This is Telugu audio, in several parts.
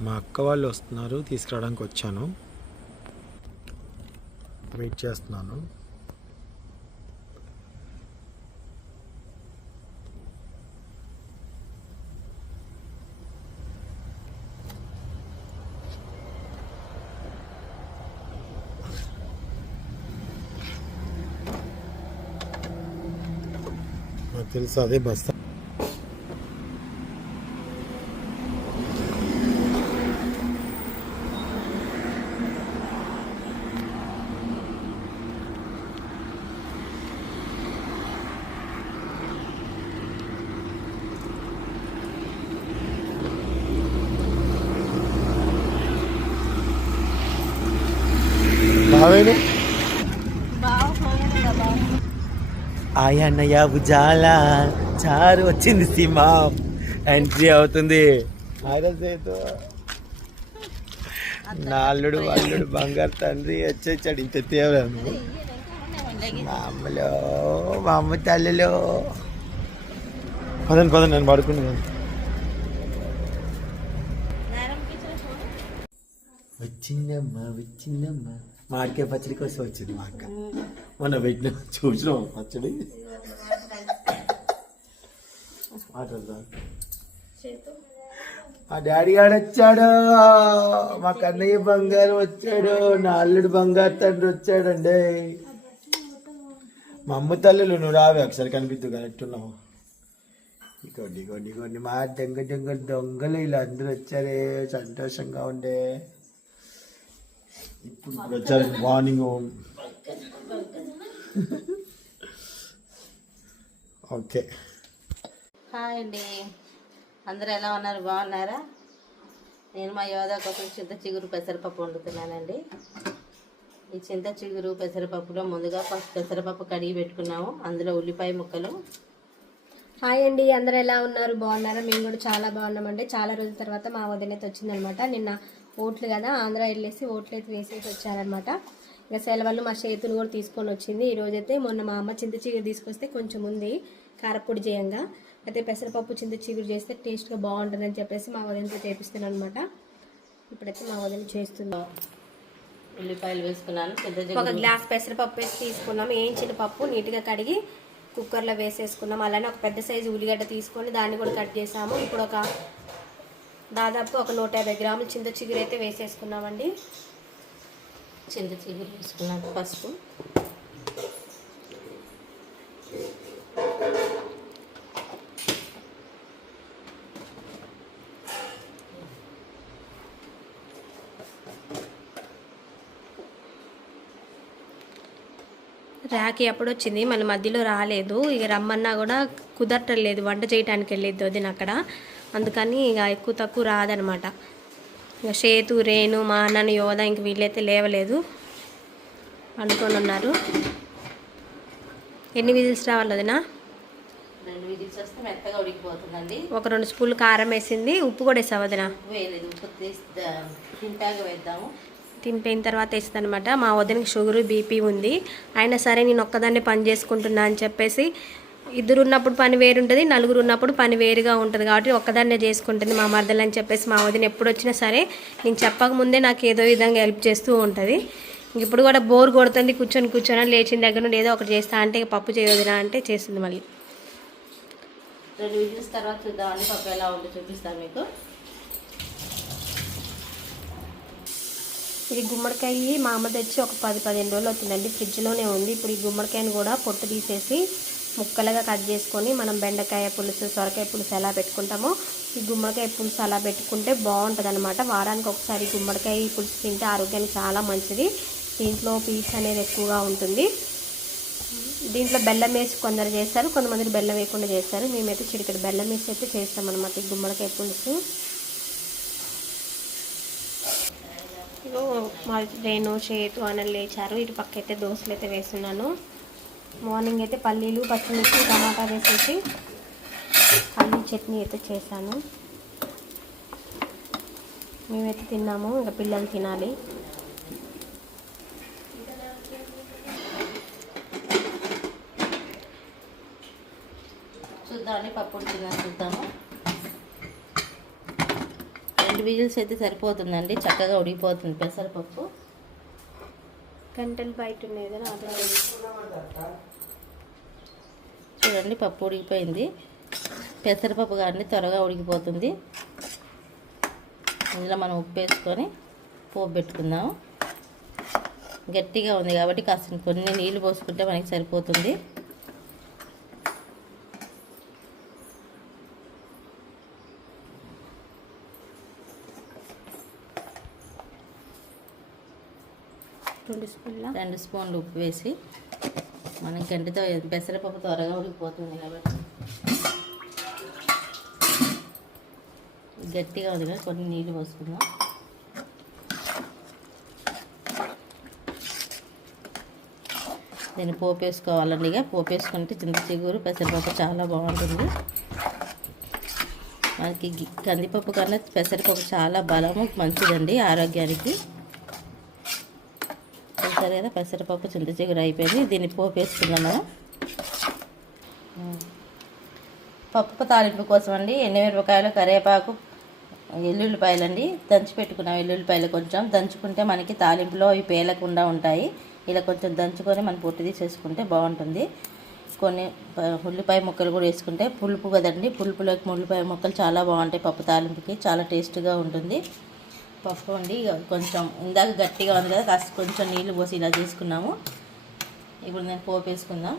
మా అక్క వాళ్ళు వస్తున్నారు తీసుకురావడానికి వచ్చాను. వెయిట్ చేస్తున్నాను. నాకు తెలుసు అదే బస్తా ఆయ్ అన్నయ్య ఉజాల. చారు వచ్చింది సీమా. ఎంట్రీ అవుతుంది. నా అల్లుడు అల్లుడు బంగారు తండ్రి వచ్చేసాడు ఇంత తీవ్ర మా అమ్మలో మా అమ్మ తల్లిలో. పదండి పదండి నేను పడుకున్నాను వచ్చిందమ్మా వచ్చిందమ్మా. మాడికాయ పచ్చడి కోసం వచ్చింది మా అక్క. మొన్న పెట్టిన చూసినాం పచ్చడి. మా డాడీ గాడు వచ్చాడు. మా కన్నయ్య బంగారం వచ్చాడు. నా అల్లుడు బంగారు తండ్రి వచ్చాడండి. మా అమ్మ తల్లులు నువ్వు రావే ఒకసారి కనిపిద్దు కనెట్టున్నావు ఇగోండి ఇగోండి ఇగోండి. మా దొంగ దొంగ దొంగలు వీళ్ళు అందరూ వచ్చారే సంతోషంగా ఉండే. ఇప్పుడు వచ్చారు మార్నింగ్ ఓకే హాయ్ అండి. అందరూ ఎలా ఉన్నారు? బాగున్నారా? నేను మా యోధా కోసం చింత చిగురు పెసరపప్పు వండుతున్నానండి. ఈ చింత చిగురు పెసరపప్పులో ముందుగా పెసరపప్పు కడిగి పెట్టుకున్నాము. అందులో ఉల్లిపాయ ముక్కలు హాయ్ అండి అందరూ ఎలా ఉన్నారు? బాగున్నారా? మేము కూడా చాలా బాగున్నామండి. చాలా రోజుల తర్వాత మా వదినైతే వచ్చిందనమాట. నిన్న ఓట్లు కదా ఆంధ్ర వెళ్ళేసి ఓట్లు అయితే వేసేసి వచ్చారనమాట. ఇక సెలవులు మా చేతులు కూడా తీసుకొని వచ్చింది. ఈ రోజైతే మొన్న మా అమ్మ చింత చిగురు తీసుకొస్తే కొంచెం ఉంది కారపొడి చేయంగా. అయితే పెసరపప్పు చింత చిగురు చేస్తే టేస్ట్గా బాగుంటుందని చెప్పేసి మా వదినతో చేపిస్తున్నాను అనమాట ఇప్పుడైతే మా వదిన చేస్తుంది. ఉల్లిపాయలు వేసుకున్నాను ఒక గ్లాస్ పెసరపప్పు వేసి తీసుకున్నాం. వేయించిన పప్పు నీట్గా కడిగి కుక్కర్లో వేసేసుకున్నాం. అలానే ఒక పెద్ద సైజు ఉల్లిగడ్డ తీసుకొని దాన్ని కూడా కట్ చేసాము. ఇప్పుడు ఒక దాదాపు ఒక నూట యాభై గ్రాముల చింత చిగురు అయితే వేసేసుకున్నామండి. చింత చిగురు వేసుకున్నాను. పసుపు. రాఖీ అప్పుడు వచ్చింది మళ్ళీ మధ్యలో రాలేదు. ఇక రమ్మన్నా కూడా కుదరటలేదు. వంట చేయడానికి వెళ్ళేది వదిన అక్కడ. అందుకని ఇక ఎక్కువ తక్కువ రాదనమాట. ఇక సేతు రేణు మా అన్నని యోధ ఇంక వీళ్ళైతే లేవలేదు. అనుకొని ఉన్నారు. ఎన్ని విజిల్స్ రావాలి వదినా? రెండు విజిల్స్ వస్తే మెత్తగా ఉడికిపోతుందండి. ఒక రెండు స్పూన్లు కారం వేసింది. ఉప్పు కూడా వేసావు వదిన? ఉప్పు వేయలేదు. ఉప్పు తీసి తింటాగా వేద్దాము. తినిపోయిన తర్వాత వేస్తుంది అనమాట మా వదినకి షుగర్ బీపీ ఉంది. అయినా సరే నేను ఒక్కదాన్నే పని చేసుకుంటున్నా అని చెప్పేసి ఇద్దరు ఉన్నప్పుడు పని వేరు ఉంటుంది నలుగురు ఉన్నప్పుడు పని వేరుగా ఉంటుంది. కాబట్టి ఒక్కదాన్నే చేసుకుంటుంది మా మరదలు అని చెప్పేసి మా వదిన ఎప్పుడు వచ్చినా సరే నేను చెప్పక ముందే నాకు ఏదో విధంగా హెల్ప్ చేస్తూ ఉంటుంది. ఇంక ఇప్పుడు కూడా బోర్ కొడుతుంది కూర్చొని కూర్చొని లేచిన దగ్గర నుండి ఏదో ఒకటి చేస్తా అంటే పప్పు చేయొదినా అంటే చేస్తుంది మళ్ళీ. రెండు విజిల్స్ తర్వాత చూద్దామండి పప్పు ఎలా ఉందో చూపిస్తాను మీకు. ఇది గుమ్మడికాయ మా అమ్మ తెచ్చి ఒక పది పదిహేను రోజులు అవుతుందండి. ఫ్రిడ్జ్లోనే ఉంది. ఇప్పుడు ఈ గుమ్మడికాయని కూడా పొట్టు తీసేసి ముక్కలుగా కట్ చేసుకొని మనం బెండకాయ పులుసు సొరకాయ పులుసు ఎలా పెట్టుకుంటామో ఈ గుమ్మడికాయ పులుసు అలా పెట్టుకుంటే బాగుంటుంది అనమాట వారానికి ఒకసారి గుమ్మడికాయ పులుసు తింటే ఆరోగ్యానికి చాలా మంచిది. దీంట్లో పీచ్ అనేది ఎక్కువగా ఉంటుంది. దీంట్లో బెల్లం వేసి కొందరు చేస్తారు. కొంతమంది బెల్లం వేయకుండా చేస్తారు. మేమైతే చిటికెడు బెల్లం వేసి అయితే చేస్తాం అనమాట ఈ గుమ్మడికాయ పులుసు. ఇగో మా రేణు చేతు అని లేచారు. ఇటు పక్క అయితే దోశలు అయితే వేస్తున్నాను. మార్నింగ్ అయితే పల్లీలు పచ్చిమిర్చి టమాటా వేసేసి పల్లీ చట్నీ అయితే చేశాను. మేమైతే తిన్నాము. ఇంకా పిల్లలు తినాలి. చూద్దామండి పప్పు తినాలి చూద్దాము రెండు రెండు విజిల్స్ అయితే సరిపోతుందండి. చక్కగా ఉడికిపోతుంది పెసరపప్పు. గంటలు బయట ఉన్నాయి చూడండి పప్పు ఉడికిపోయింది. పెసరపప్పు కానీ త్వరగా ఉడికిపోతుంది. ఇందులో మనం ఉప్పు వేసుకొని పోపు పెట్టుకుందాము గట్టిగా ఉంది కాబట్టి కాస్త కొన్ని నీళ్ళు పోసుకుంటే మనకి సరిపోతుంది. రెండు స్పూన్లు ఉప్పు వేసి మనం గంటితో పెసరపప్పు త్వరగా ఉడికిపోతుంది కాబట్టి. గట్టిగా ఉంది కదా కొన్ని నీళ్ళు పోసుకుందాం. దీన్ని పోపు వేసుకోవాలండి ఇక. పోపు వేసుకుంటే చింత చిగురు పెసరపప్పు చాలా బాగుంటుంది. మనకి కందిపప్పు కన్నా పెసరపప్పు చాలా బలము మంచిదండి ఆరోగ్యానికి. చూసారు కదా పెసరపప్పు చింత చిగురు అయిపోయింది. దీన్ని పోపు వేసుకుందాం మనం. పప్పు తాలింపు కోసం అండి ఎండుమిరపకాయలు కరివేపాకు వెల్లుల్లిపాయలు అండి దంచి పెట్టుకున్నాం ఎల్లుల్లిపాయలు కొంచెం. దంచుకుంటే మనకి తాలింపులో అవి పేలకుండా ఉంటాయి. ఇలా కొంచెం దంచుకొని మనం పొట్టు తీసేసుకుంటే బాగుంటుంది. కొన్ని ఉల్లిపాయ ముక్కలు కూడా వేసుకుంటే పులుపు కదండి. పులుపులోకి ఉల్లిపాయ ముక్కలు చాలా బాగుంటాయి పప్పు తాలింపుకి. చాలా టేస్ట్గా ఉంటుంది. పప్పు అండి ఇక కొంచెం ఇందాక గట్టిగా ఉంది కదా కాస్త కొంచెం నీళ్ళు పోసి ఇలా చేసుకున్నాము. ఇప్పుడు నేను పోపు వేసుకుందాం.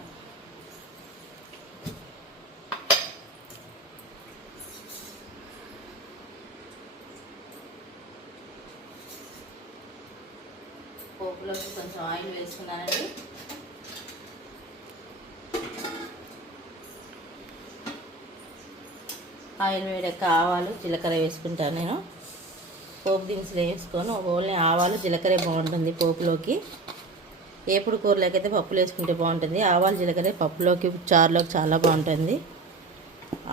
పోపులోకి కొంచెం ఆయిల్ వేసుకున్నానండి. ఆయిల్ వేడక ఆవాలు జీలకర్ర వేసుకుంటాను నేను. పోపు దినుసులు వేసుకొని ఓన్లీ ఆవాలు జీలకర్ర బాగుంటుంది పోపులోకి. ఏపుడు కూరలోకైతే పప్పులు వేసుకుంటే బాగుంటుంది. ఆవాలు జీలకర్ర పప్పులోకి చారులోకి చాలా బాగుంటుంది.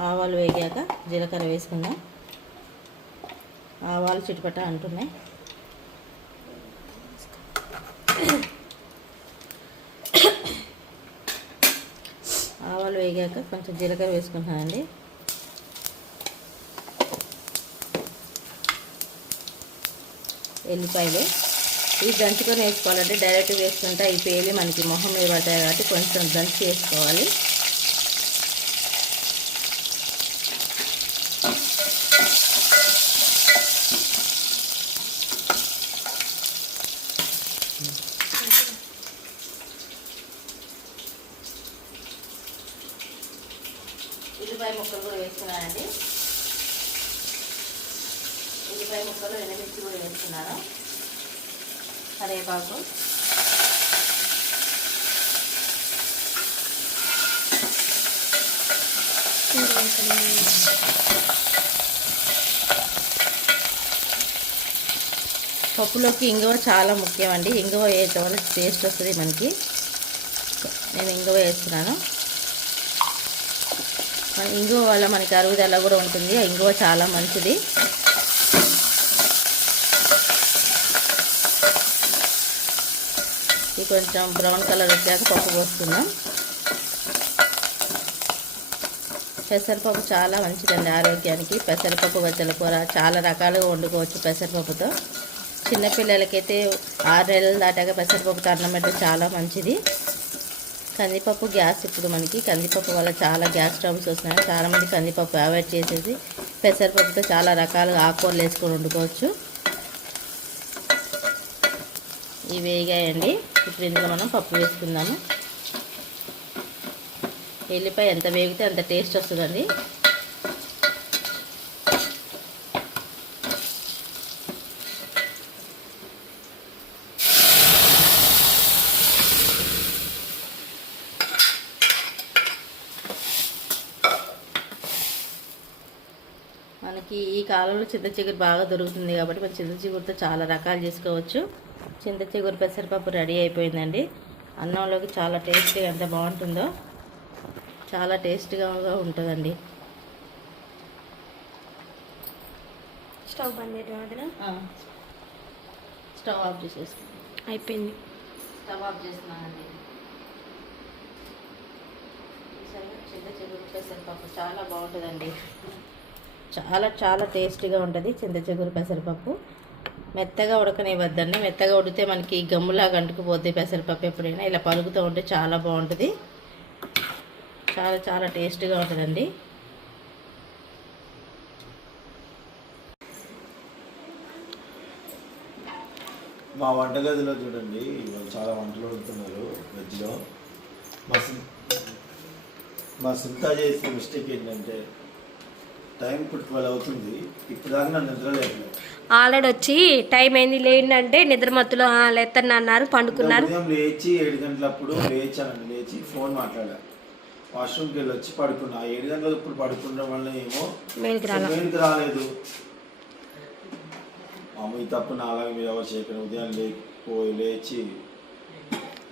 ఆవాలు వేగాక జీలకర్ర వేసుకుందాం. ఆవాలు చిటపట అంటున్నాయి. ఆవాలు వేగాక కొంచెం జీలకర్ర వేసుకుంటున్నానండి. ఎల్లిపాయలు. ఇవి దంచుకొని వేసుకోవాలంటే డైరెక్ట్ వేసుకుంటే ఈ పేలి మనకి మొహం మీద పడతాయి కాబట్టి కొంచెం దంచి వేసుకోవాలి. ఉల్లిపాయ ముక్కలు కూడా వేసుకున్నానండి. ఉల్లిపాయ ముక్కలు ఎండుమిర్చి కూడా వేసుకున్నాను. కరివేపాకు. పప్పులోకి ఇంగువ చాలా ముఖ్యం అండి ఇంగువ వేయటం వల్ల టేస్ట్ వస్తుంది మనకి. నేను ఇంగువ వేస్తున్నాను. మన ఇంగువ వల్ల మనకి అరుగుదల కూడా ఉంటుంది. ఇంగువ చాలా మంచిది. ఇది కొంచెం బ్రౌన్ కలర్ వచ్చాక పప్పు పోస్తున్నాం పెసరపప్పు చాలా మంచిదండి ఆరోగ్యానికి. పెసరపప్పు గజ్జల కూర చాలా రకాలుగా వండుకోవచ్చు పెసరపప్పుతో. చిన్నపిల్లలకైతే ఆరు నెలలు దాటాక పెసరపప్పుతో అన్నం పెట్టడం చాలా మంచిది. కందిపప్పు గ్యాస్ ఇప్పుడు మనకి కందిపప్పు వల్ల చాలా గ్యాస్ ట్రబుల్స్ వస్తున్నాయి. చాలామంది కందిపప్పు అవాయిడ్ చేసేసి పెసరపప్పుతో చాలా రకాలుగా ఆకుకూరలు వేసుకొని వండుకోవచ్చు. ఇవి వేగాయండి. ఇప్పుడు ఇందులో మనం పప్పు వేసుకుందాము. ఎల్లిపాయ ఎంత వేగితే అంత టేస్ట్ వస్తుందండి. మనకి ఈ కాలంలో చింత చిగురు బాగా దొరుకుతుంది కాబట్టి మనం చింత చిగురుతో చాలా రకాలు చేసుకోవచ్చు. చింత చిగురు పెసరపప్పు రెడీ అయిపోయిందండి. అన్నంలోకి చాలా టేస్టీగా ఎంత బాగుంటుందో చాలా టేస్టీగా ఉంటుందండి. స్టవ్ బంద్ చేయడం స్టవ్ ఆఫ్ చేసేసుకుంటాం అయిపోయింది. స్టవ్ ఆఫ్ చేస్తున్నానండి? చింత చిగురు పెసరపప్పు చాలా బాగుంటుందండి. చాలా చాలా టేస్టీగా ఉంటుంది చింత చిగురు పెసరపప్పు. మెత్తగా ఉడకనివ్వద్దండి. మెత్తగా ఉడితే మనకి గమ్ములాగా అంటుకుపోద్ది పెసరపప్పు ఎప్పుడైనా. ఇలా పలుకుతూ ఉంటే చాలా బాగుంటుంది. చాలా చాలా టేస్ట్గా ఉంటుందండి. మా వంటగదిలో చూడండి చాలా వంటలు వండుతున్నారు వెజ్లో. మా సి- మా సింతా చేసిన మిస్టేక్ ఏంటంటే టైం ఇప్పుడు ట్వెల్వ్ అవుతుంది. ఇప్పుడు దాకా నన్ను నిద్ర లేదు ఆల్రెడీ వచ్చి టైం అయింది లేదంటే నిద్రమత్తులో లేతన్న అన్నారు పండుకున్నారు. లేచి ఏడు గంటలప్పుడు లేచానండి. లేచి ఫోన్ మాట్లాడా. వాష్రూమ్కి వెళ్ళి వచ్చి పడుకున్నా. ఏడు గంటలకు ఇప్పుడు పడుకున్న వల్ల ఏమో మేలుకి రాలా. మేలుకి రాలేదు. అమ్మ ఈ తప్పు నా అలాగే మీరు ఎవరు చేయకండి. ఉదయం లేకపోయి లేచి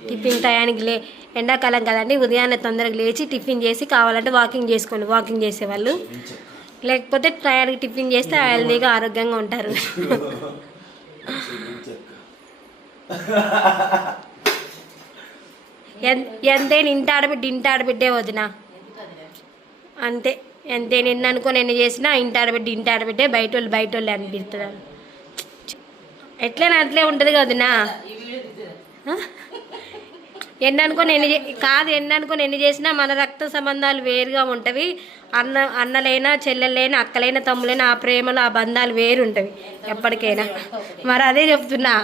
టిఫిన్ టయానికి లే ఎండాకాలం కదండి. ఉదయాన్నే తొందరగా లేచి టిఫిన్ చేసి కావాలంటే వాకింగ్ చేసుకోండి. వాకింగ్ చేసేవాళ్ళు. లేకపోతే టయానికి టిఫిన్ చేస్తే హెల్దీగా ఆరోగ్యంగా ఉంటారు. ఎంతైనా ఇంటి ఆడబిడ్డ ఇంటి ఆడబిడ్డే వదిన. అంతే. ఎంతే నిన్ను అనుకొని ఎన్ని చేసినా ఇంటి ఆడబిడ్డ ఇంటి ఆడబిడ్డే బయట వాళ్ళు బయట వాళ్ళు అనిపిస్తున్నారు ఎట్లైనా అట్లే ఉంటుంది కదనా ఎన్ని అనుకొని ఎన్ని కాదు ఎన్ని అనుకొని ఎన్ని చేసినా మన రక్త సంబంధాలు వేరుగా ఉంటవి. అన్న అన్నలైనా చెల్లెలైనా అక్కలైనా తమ్ములైనా ఆ ప్రేమలు ఆ బంధాలు వేరు ఉంటవి ఎప్పటికైనా. మరి అదే చెప్తున్నా.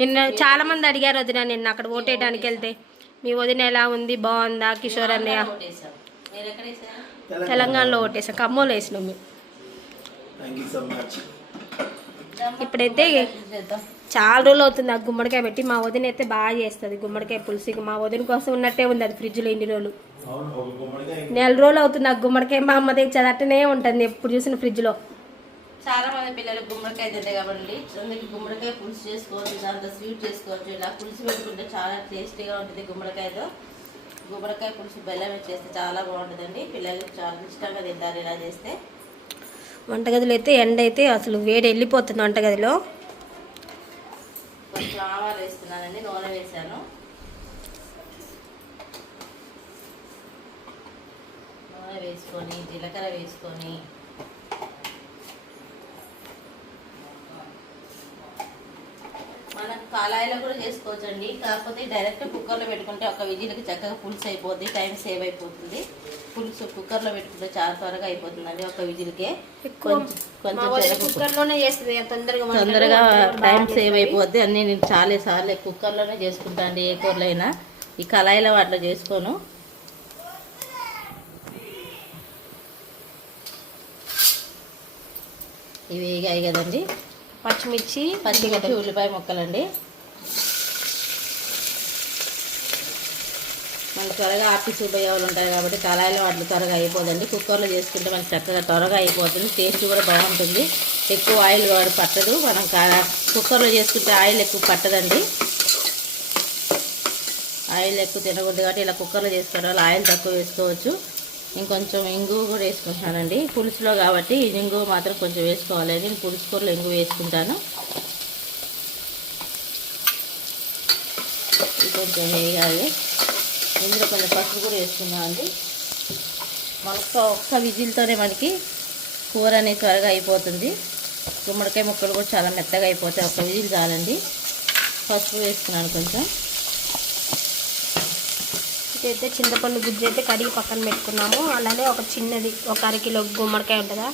నిన్న చాలా మంది అడిగారు వదిన నిన్న అక్కడ ఓటేయడానికి వెళ్తే. మీ వదిన ఎలా ఉంది? బాగుందా? కిషోర్ అన్నయ్య? తెలంగాణలో ఓటేసాం? ఖమ్మంలో వేసినాం మేము. ఇప్పుడైతే చాలా రోజులు అవుతుంది ఆ గుమ్మడికాయ పెట్టి. మా వదిన అయితే బాగా చేస్తుంది గుమ్మడికాయ పులుసు. మా వదిన కోసం ఉన్నట్టే ఉంది అది ఫ్రిడ్జ్లో ఇన్ని రోజులు. నెల రోజులు అవుతుంది ఆ గుమ్మడికాయ మా అమ్మ తెచ్చేది. అట్టనే ఉంటుంది ఎప్పుడు చూసిన ఫ్రిడ్జ్లో చాలా మంది పిల్లలు గుమ్మడికాయ తింటాయి కాబట్టి అందుకే గుమ్మడికాయ పులుసు చేసుకోవచ్చు దాంతో స్వీట్ చేసుకోవచ్చు. ఇలా పులుసు పెట్టుకుంటే చాలా టేస్టీగా ఉంటుంది గుమ్మడికాయతో. గుమ్మడికాయ పులుసు బెల్లం చేస్తే చాలా బాగుంటుందండి. పిల్లలు చాలా ఇష్టంగా తింటారు ఇలా చేస్తే. వంటగదిలో అయితే ఎండ అయితే అసలు వేడి వెళ్ళిపోతుంది వంటగదిలో. కొంచెం ఆవాలు వేస్తున్నానండి నూనె వేశాను. నూనె వేసుకొని జీలకర్ర వేసుకొని. మనం కాలాయిలో కూడా చేసుకోవచ్చండి. కాకపోతే డైరెక్ట్ కుక్కర్లో పెట్టుకుంటే ఒక విజిల్కి చక్కగా పులుసు అయిపోద్ది టైం సేవ్ అయిపోతుంది. పులుసు కుక్కర్లో పెట్టుకుంటే చాలా త్వరగా అయిపోతుందండి ఒక విజిల్కే. కొంచెం తొందరగా టైం సేవ్ అయిపోద్ది. అన్నీ నేను చాలా సార్లు కుక్కర్లోనే చేసుకుంటా అండి ఏ కూరలో అయినా ఈ కళాయిలో వాటిలో చేసుకోను. ఇవి వేగాయి కదండి పచ్చిమిర్చి పచ్చిమిర్చి ఉల్లిపాయ ముక్కలండి. త్వరగా ఆఫీస్ ఉపయోగాలు ఉంటాయి కాబట్టి కళాయిలో వాటిలో త్వరగా అయిపోదండి. కుక్కర్లో చేసుకుంటే మనకి చక్కగా త్వరగా అయిపోతుంది. టేస్ట్ కూడా బాగుంటుంది. ఎక్కువ ఆయిల్ వాడు పట్టదు. మనం కా- కుక్కర్లో చేసుకుంటే ఆయిల్ ఎక్కువ పట్టదండి. ఆయిల్ ఎక్కువ తినకూడదు కాబట్టి ఇలా కుక్కర్లో చేసుకోవడం వల్ల ఆయిల్ తక్కువ వేసుకోవచ్చు. ఇంకొంచెం ఇంగు కూడా వేసుకుంటున్నానండి. పులుసులో కాబట్టి ఇంగు మాత్రం కొంచెం వేసుకోవాలి. నేను పులుసు కూరలో ఇంగు వేసుకుంటాను. కొంచెం వేయాలి ఇందులో కొంచెం పసుపు కూడా వేసుకున్నాం అండి. మనకు ఒక్క విజిల్తోనే మనకి కూర అనేది త్వరగా అయిపోతుంది. గుమ్మడికాయ ముక్కలు కూడా చాలా మెత్తగా అయిపోతాయి. ఒక్క విజిల్ చాలండి. పసుపు వేసుకున్నాను కొంచెం. ఇదైతే చింతపండు గుజ్జు అయితే కడిగి పక్కన పెట్టుకున్నాము. అలానే ఒక చిన్నది ఒక అరకిలో గుమ్మడికాయ ఉంటుందా?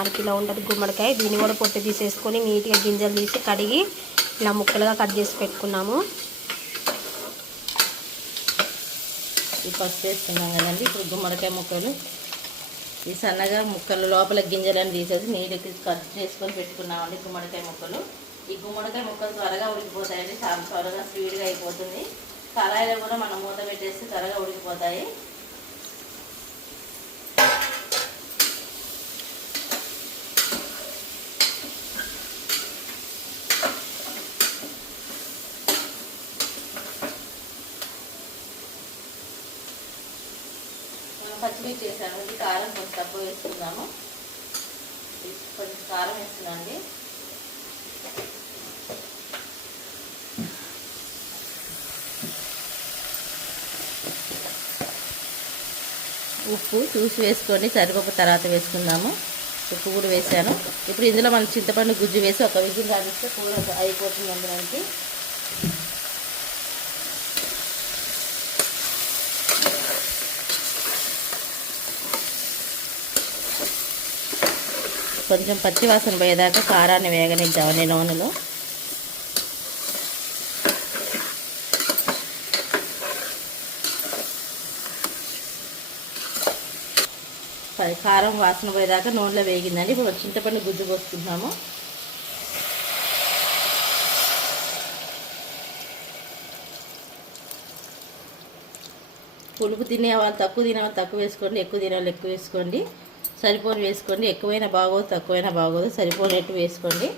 అరకిలో ఉంటుంది గుమ్మడికాయ. దీన్ని కూడా పొట్టు తీసేసుకొని నీట్గా గింజలు తీసి కడిగి ఇలా ముక్కలుగా కట్ చేసి పెట్టుకున్నాము. ఈ పసుపు వేసుకున్నాం కదండి. ఇప్పుడు గుమ్మడికాయ ముక్కలు. ఈ సన్నగా ముక్కలు లోపల గింజలను తీసేసి నీళ్ళకి కట్ చేసుకొని పెట్టుకున్నామండి గుమ్మడికాయ ముక్కలు. ఈ గుమ్మడికాయ ముక్కలు త్వరగా ఉడికిపోతాయండి. చాలా త్వరగా స్పీడ్గా అయిపోతుంది. కళాయిలో కూడా మనం మూత పెట్టేస్తే త్వరగా ఉడికిపోతాయి. పచ్చిమిర్చి చేశాను ఇది కారం కొంచెం తక్కువ వేసుకుందాము. కొంచెం కారం వేస్తున్నాండి అండి ఉప్పు చూసి వేసుకొని సరిపోక తర్వాత వేసుకుందాము. ఉప్పు కూడా వేసాను. ఇప్పుడు ఇందులో మనం చింతపండు గుజ్జు వేసి ఒక విజిల్ రాగిస్తే కూర అయిపోతుంది అందులోకి. కొంచెం పచ్చి వాసన పోయేదాకా కారాన్ని వేగనిద్దామని నూనెలో. కారం వాసన పోయేదాకా నూనెలో వేగిందండి. ఇప్పుడు చింతపండు గుజ్జు పోసుకుంటున్నాము. పులుపు తినే వాళ్ళు తక్కువ తినే వాళ్ళు తక్కువ వేసుకోండి ఎక్కువ తినే వాళ్ళు ఎక్కువ వేసుకోండి. సరిపోని వేసుకోండి. ఎక్కువైనా బాగోదు తక్కువైనా బాగోదు. సరిపోనేట్టు వేసుకోండి.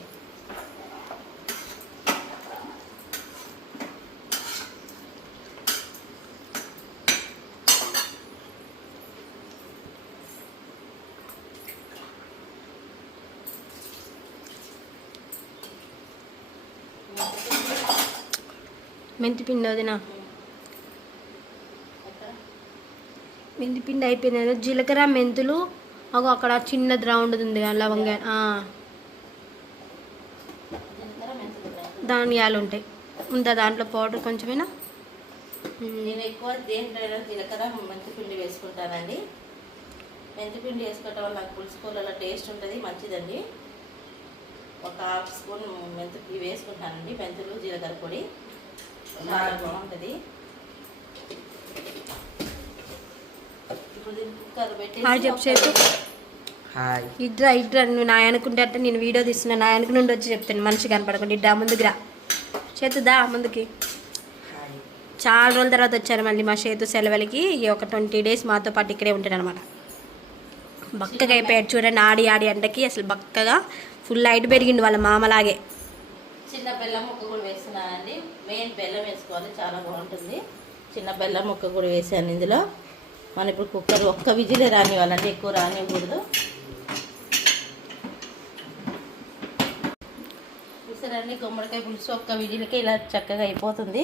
మెంతి పిండి వదినా. మెంతి పిండి అయిపోయింది జీలకర్ర మెంతులు అగో అక్కడ చిన్నది రౌండ్ ఉంది లవంగ. ధాన్యాలు ఉంటాయి. ఉందా దాంట్లో పౌడర్ కొంచెమేనా. నేను ఎక్కువ దేంట్లో జీలకర్ర మెంతిపిండి వేసుకుంటానండి. మెంతిపిండి వేసుకోవటం వల్ల నాకు పులుసు కూరలో టేస్ట్ ఉంటుంది మంచిదండి. ఒక హాఫ్ స్పూన్ మెంతి వేసుకుంటానండి మెంతులు జీలకర్ర పొడి. చాలా బాగుంటుంది. ఇప్పుడు దీన్ని కుక్కర్ పెట్టేసి హాయ్. ఇడ్రా ఇడ్రా నువ్వు నా అనుకుంటే అంటే నేను వీడియో తీస్తున్నా. నా వెనక నుండి వచ్చి చెప్తాను. మనిషి కనపడకుండా ఇడ్డా ముందుకు రా. చేతు దా ముందుకి. చాలా రోజుల తర్వాత వచ్చారు మళ్ళీ మా చేతు సెలవులకి. ఈ ఒక ట్వంటీ డేస్ మాతో పాటు ఇక్కడే ఉంటాడు అనమాట బక్కగా అయిపోయాడు. చూడండి ఆడి ఆడి అంటకి అసలు బక్కగా ఫుల్ హైట్ పెరిగిండు వాళ్ళ మామలాగే. చిన్న బెల్లం ముక్క కూడా వేస్తున్నానండి. మెయిన్ బెల్లం వేసుకోవాలి. చాలా బాగుంటుంది. చిన్న బెల్లం ముక్క కూడా వేసాను ఇందులో. మనం ఇప్పుడు కుక్కర్ ఒక్క విజిలే రానివ్వాలండి. ఎక్కువ రానివ్వకూడదు. చూసారండి గుమ్మడికాయ పులుసు ఒక్క విజిలకే ఇలా చక్కగా అయిపోతుంది.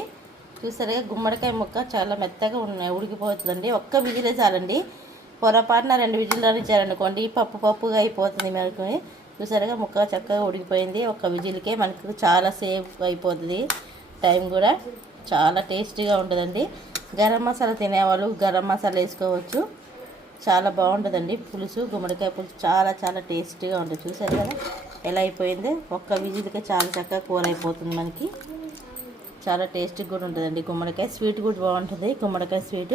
చూసారుగా గుమ్మడికాయ ముక్క చాలా మెత్తగా ఉన్నాయి ఉడికిపోతుందండి. ఒక్క విజిలే చాలండి. పొరపాటున రెండు విజిల్ రానిచ్చారనుకోండి పప్పు పప్పుగా అయిపోతుంది మనకు. చూసారుగా ముక్క చక్కగా ఉడికిపోయింది. ఒక్క విజిల్కే మనకు చాలా సేఫ్ అయిపోతుంది. టైం కూడా చాలా టేస్టీగా ఉంటుందండి. గరం మసాలా తినేవాళ్ళు గరం మసాలా వేసుకోవచ్చు. చాలా బాగుంటుందండి పులుసు గుమ్మడికాయ పులుసు చాలా చాలా టేస్టీగా ఉంటుంది. చూసారు కదా? ఎలా అయిపోయింది? ఒక్క విజిల్కే చాలా చక్కగా కూర అయిపోతుంది మనకి. చాలా టేస్టీగా కూడా ఉంటుందండి. గుమ్మడికాయ స్వీట్ కూడా బాగుంటుంది. గుమ్మడికాయ స్వీట్